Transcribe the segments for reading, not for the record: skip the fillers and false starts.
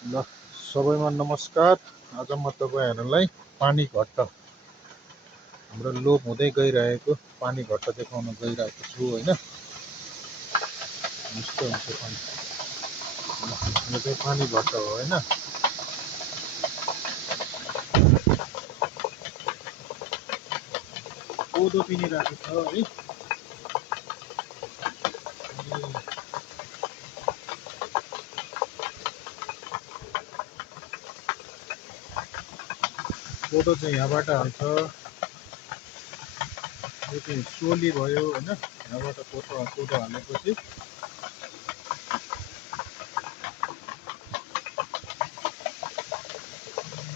ल सबैमा नमस्कार। आज म तपाईँहरूलाई पानी घट्ट हाम्रो लोप हुँदै गइरहेको पानी घट्ट देखाउन गइरहेको छु होइन। यस्तो हुन्छ पानी। यो चाहिँ पानी घट्ट हो होइन। कोदो पिनिरहेको छ है। कोदो चाहिँ यहाँबाट हाल्छ। यो चाहिँ सोली भयो होइन। यहाँबाट कोदो हालेपछि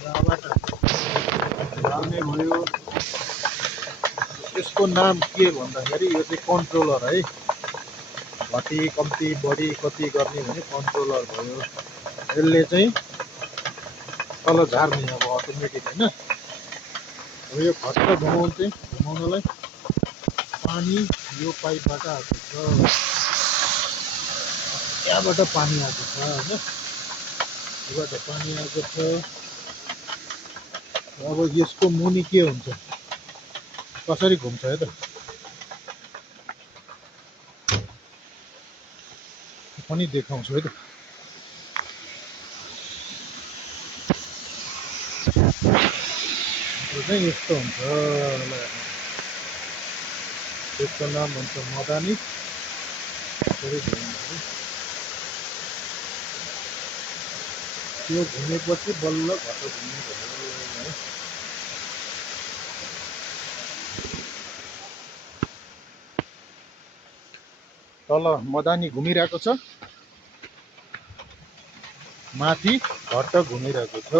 यहाँबाट हाल्ने भयो। यसको नाम के भन्दाखेरि यो चाहिँ कन्ट्रोलर है। घटी कम्ती बढी कति गर्ने भने कन्ट्रोलर भयो। यसले चाहिँ तल झार्ने अब अटोमेटिक होइन। अब यो घट्ट घुमाउनलाई पानी यो पाइपबाट आएको छ। यहाँबाट पानी आएको छ होइन। यहाँबाट पानी आएको छ। अब यसको मुनि के हुन्छ कसरी घुम्छ है त पनि देखाउँछु है त। यो चाहिँ यस्तो हुन्छ। यसको नाम हुन्छ मदानी। त्यो घुमेपछि बल्ल घट्ट घुम्ने भयो है। तल मदानी घुमिरहेको छ, माथि घट्ट घुमिरहेको छ।